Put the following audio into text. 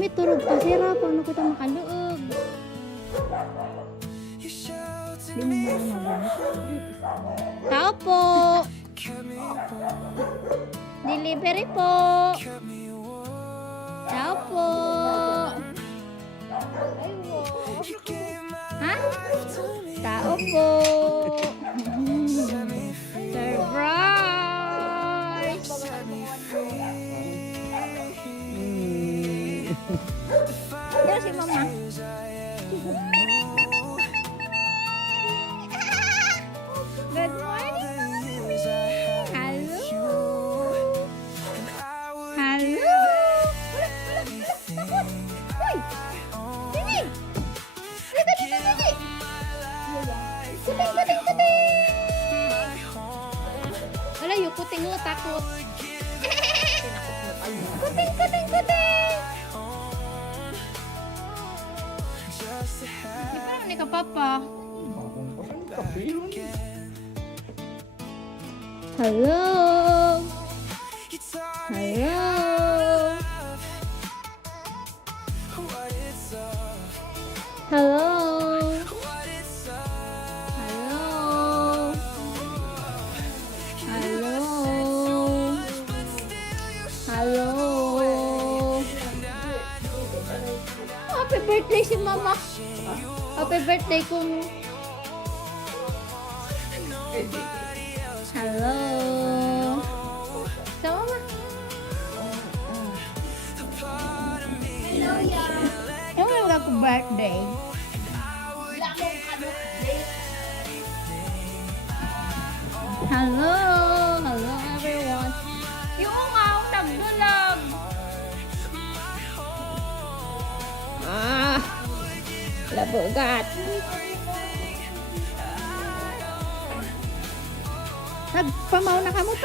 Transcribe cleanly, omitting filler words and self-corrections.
Mami, turog pa sira. Paano kita makaluog? Di mo marunong. Tao po. Delivery po. Tao po. Ha? Tao po. Surprise! Diyan si mama. Good morning, mami. Hello. Hello. Hoy! Sini! Dito, dito, dito! Kuting, kuting, kuting! Wala, yung kuting mo, takot. Kuting, kuting, kuting! Di parang ni ka, Papa. Hello! Hello! Hello! Hello! Hello! Happy birthday si Mama! Happy birthday kung... Hello! Sa Mama! Hello, yeah! Yung mga ko birthday. Hello! Hello everyone! Yung ang nagdulag! Labugat! Nagpamaw na ka mo.